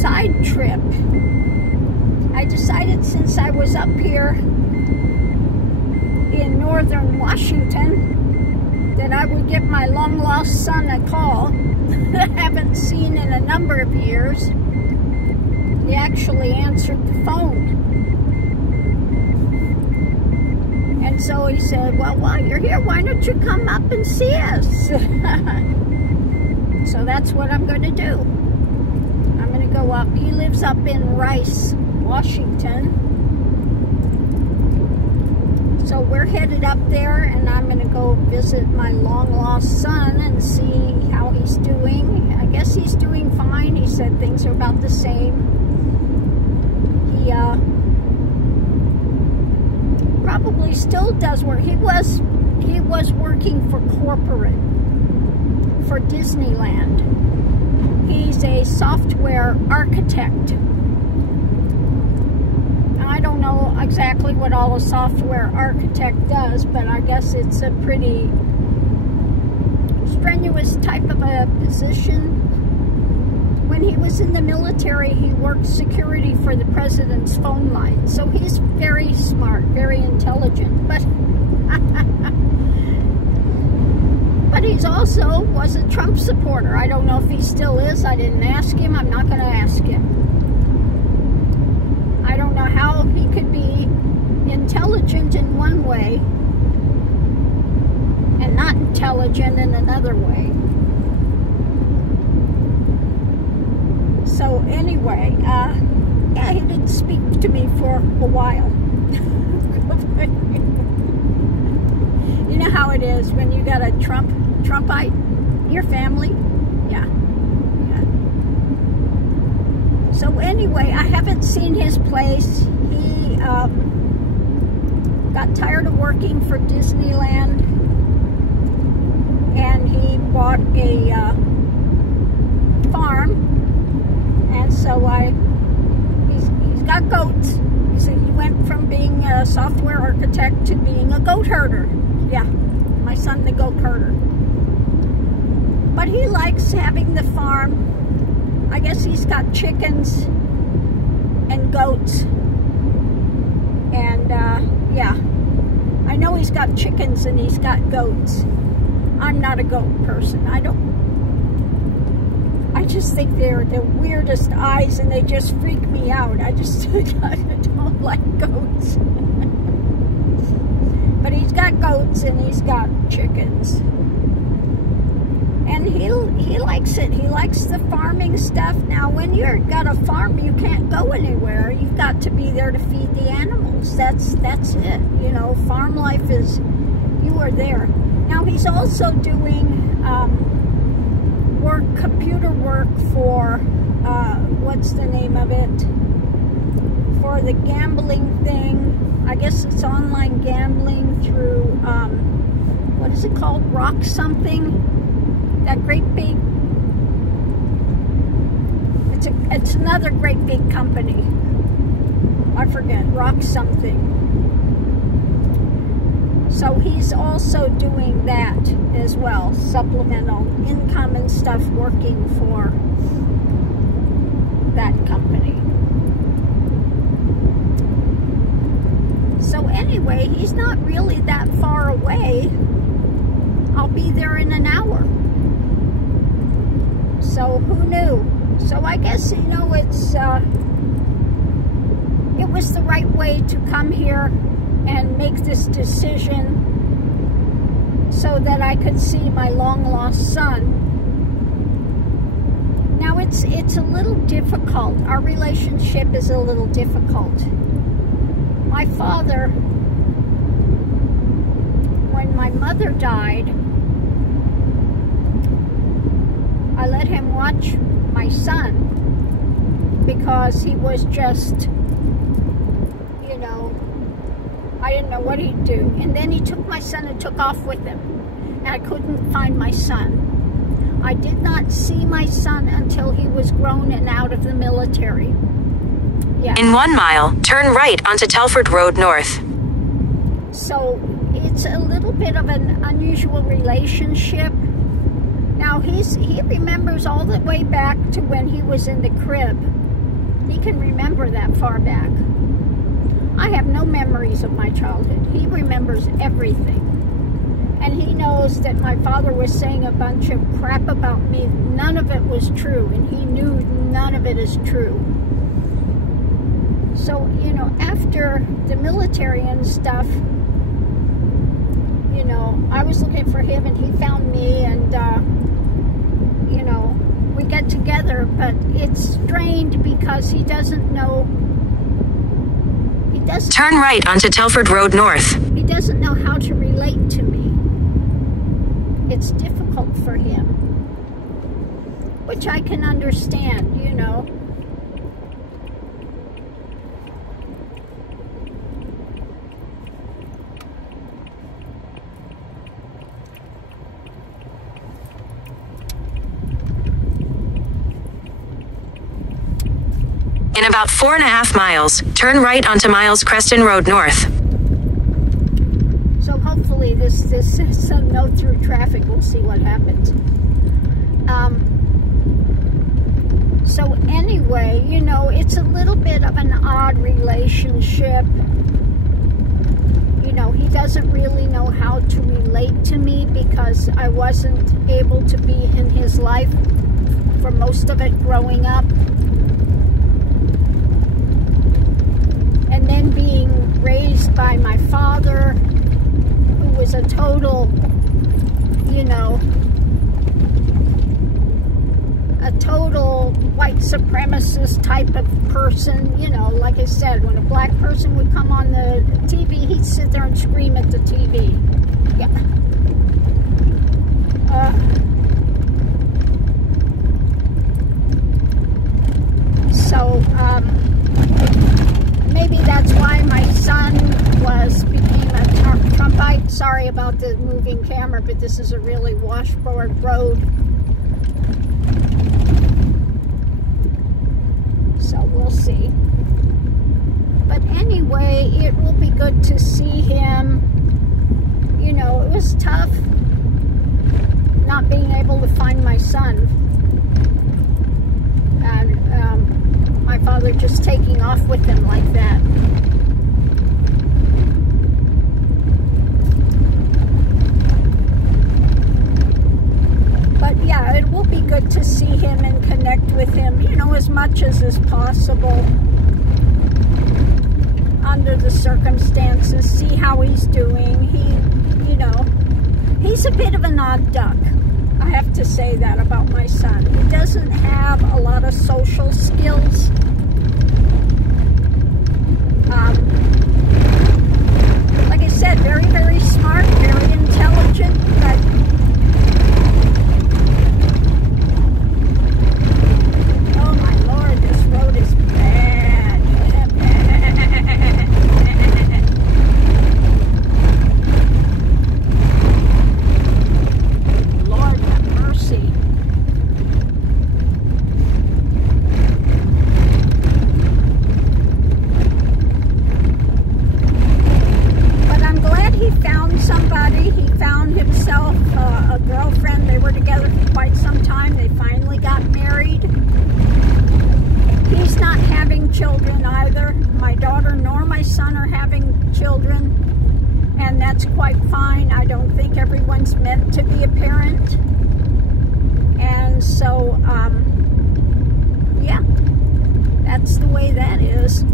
side trip. I decided since I was up here in northern Washington that I would give my long-lost son a call. I haven't seen in a number of years. He actually answered the phone. And so he said, well, while you're here, why don't you come up and see us? So that's what I'm going to do. I'm going to go up. He lives up in Rice, Washington. So we're headed up there, and I'm going to go visit my long-lost son and see how he's doing. I guess he's doing fine. He said things are about the same. He probably still does work. He was working for corporate, for Disneyland. He's a software architect. I don't know exactly what all a software architect does, but I guess it's a pretty strenuous type of a position. When he was in the military, he worked security for the president's phone line. So he's very smart, very intelligent, but but he's also was a Trump supporter. I don't know if he still is. I didn't ask him. I'm not going to ask him. I don't know how he could be intelligent in one way and not intelligent in another way. So anyway, yeah, he didn't speak to me for a while. You know how it is when you got a Trumpite in your family? Yeah. So anyway, I haven't seen his place. He got tired of working for Disneyland, and he bought a farm, and so he's got goats. He said he went from being a software architect to being a goat herder. Yeah, my son, the goat herder. But he likes having the farm. I guess he's got chickens and goats. And, yeah. I know he's got chickens and he's got goats. I'm not a goat person. I just think they're the weirdest eyes, and they just freak me out. I don't like goats. But he's got goats and he's got chickens. And he likes it. He likes the farming stuff. Now, when you've got a farm, you can't go anywhere. You've got to be there to feed the animals. That's it. You know, farm life is, you are there. Now, he's also doing computer work for, what's the name of it? For the gambling thing. I guess it's online gambling through, what is it called? Rock something? That great big, it's another great big company. I forget, Rock something. So he's also doing that as well, supplemental income and stuff, working for that company. So anyway, he's not really that far away. I'll be there in an hour. So who knew? So I guess, you know, it was the right way to come here and make this decision so that I could see my long-lost son. Now, it's a little difficult. Our relationship is a little difficult. My father, when my mother died, I let him watch my son because he was just, you know, I didn't know what he'd do. And then he took my son and took off with him. And I couldn't find my son. I did not see my son until he was grown and out of the military. Yeah. In 1 mile, turn right onto Telford Road North. So it's a little bit of an unusual relationship. Now he remembers all the way back to when he was in the crib. He can remember that far back. I have no memories of my childhood. He remembers everything. And he knows that my father was saying a bunch of crap about me. None of it was true, and he knew none of it is true. So, you know, after the military and stuff, you know, I was looking for him, and he found me, and, you know, we get together, but it's strained because he doesn't know. Turn right onto Telford Road North. He doesn't know how to relate to me. It's difficult for him, which I can understand, you know. In about 4.5 miles, turn right onto Miles Creston Road North. So hopefully this some no through traffic. We'll see what happens. So anyway, you know, it's a little bit of an odd relationship. You know, he doesn't really know how to relate to me because I wasn't able to be in his life for most of it growing up. And then being raised by my father, who was a total, you know, a total white supremacist type of person. You know, like I said, when a black person would come on the TV, he'd sit there and scream at the TV. Yeah. Maybe that's why my son became a Trumpite. Sorry about the moving camera, but this is a really washboard road. So we'll see. But anyway, it will be good to see him. You know, it was tough not being able to find my son. And my father just taking off with him like that. But yeah, it will be good to see him and connect with him, you know, as much as is possible under the circumstances, see how he's doing. You know, he's a bit of an odd duck. I have to say that about my son. He doesn't have a lot of social skills. Like I said, very, very smart, very intelligent, but oh my Lord, this road is bad. Lord have mercy. But I'm glad he found somebody. He found himself a girlfriend. They were together for quite some time. They finally got married. He's not having children either. My daughter nor my son are having children, and that's quite fine. I don't think everyone's meant to be a parent. And so, yeah, that's the way that is.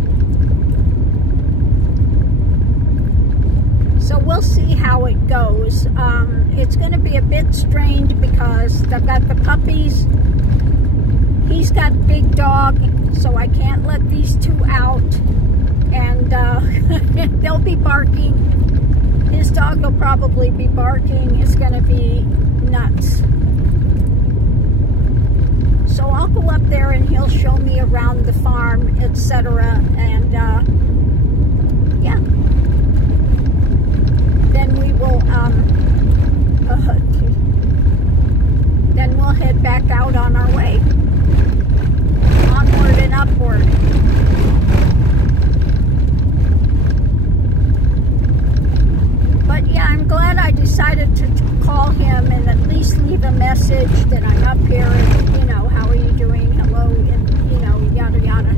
So we'll see how it goes. It's going to be a bit strange because I've got the puppies. He's got Big Dog, so I can't let these two out. And they'll be barking. His dog will probably be barking. It's going to be nuts. So I'll go up there and he'll show me around the farm, etc. And yeah. Then we will, then we'll head back out on our way. Onward and upward. But yeah, I'm glad I decided to call him and at least leave a message that I'm up here and, you know, how are you doing? Hello, and, you know, yada, yada.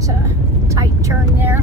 It's a tight turn there.